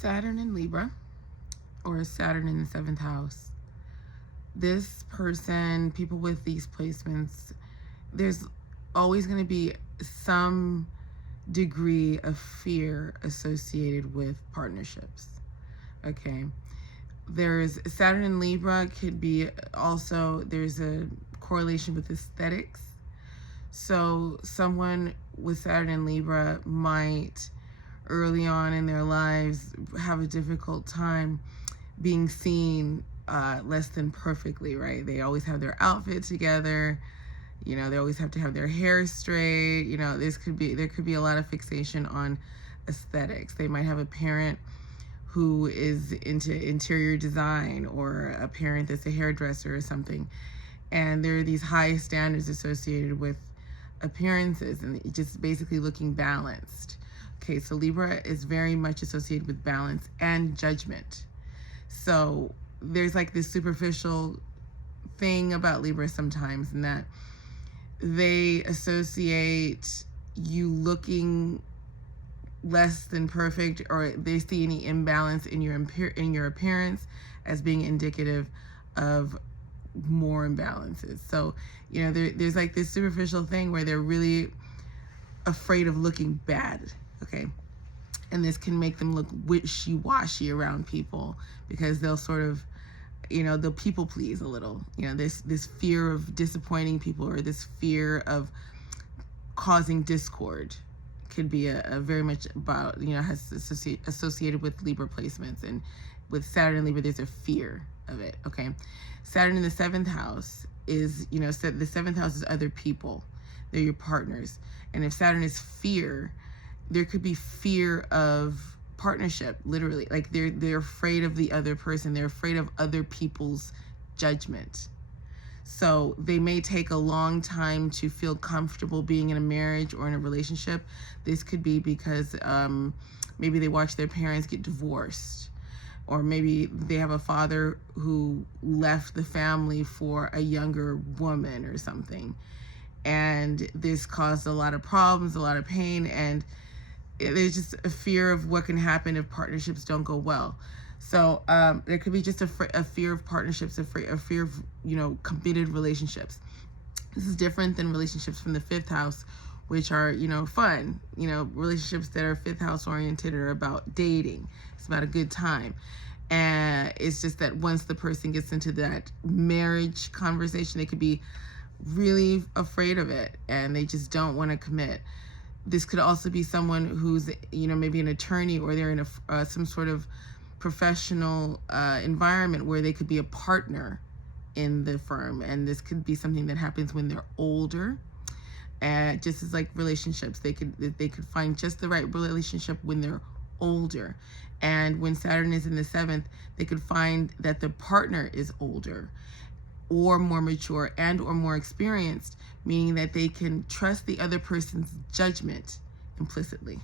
Saturn in Libra, or Saturn in the 7th house. This person, people with these placements, there's always going to be some degree of fear associated with partnerships. Okay. There's Saturn in Libra, could be also, there's a correlation with aesthetics. So someone with Saturn in Libra might early on in their lives have a difficult time being seen less than perfectly, right? They always have their outfit together. You know, they always have to have their hair straight. You know, there could be a lot of fixation on aesthetics. They might have a parent who is into interior design, or a parent that's a hairdresser or something. And there are these high standards associated with appearances and just basically looking balanced. Okay, so Libra is very much associated with balance and judgment. So there's like this superficial thing about Libra sometimes, in that they associate you looking less than perfect, or they see any imbalance in your appearance as being indicative of more imbalances. So, you know, there's like this superficial thing where they're really afraid of looking bad, okay? And this can make them look wishy-washy around people, because they'll sort of, you know, they'll people please a little. You know, this fear of disappointing people, or this fear of causing discord, could be a very much about, you know, has associated with Libra placements. And with Saturn and Libra, there's a fear of it, okay? Saturn in the 7th house is, you know, the 7th house is other people. They're your partners. And if Saturn is fear, there could be fear of partnership, literally. Like they're afraid of the other person. They're afraid of other people's judgment. So they may take a long time to feel comfortable being in a marriage or in a relationship. This could be because maybe they watch their parents get divorced, or maybe they have a father who left the family for a younger woman or something. And this caused a lot of problems, a lot of pain, and there's just a fear of what can happen if partnerships don't go well. So there could be just a fear of partnerships, a fear of, you know, committed relationships. This is different than relationships from the 5th house, which are, you know, fun. You know, relationships that are 5th house oriented are about dating. It's about a good time. And it's just that once the person gets into that marriage conversation, they could be really afraid of it, and they just don't want to commit. This could also be someone who's, you know, maybe an attorney, or they're in some sort of professional environment where they could be a partner in the firm. And this could be something that happens when they're older. And just as like relationships, they could find just the right relationship when they're older. And when Saturn is in the 7th, they could find that the partner is older, or more mature, and or more experienced, meaning that they can trust the other person's judgment implicitly.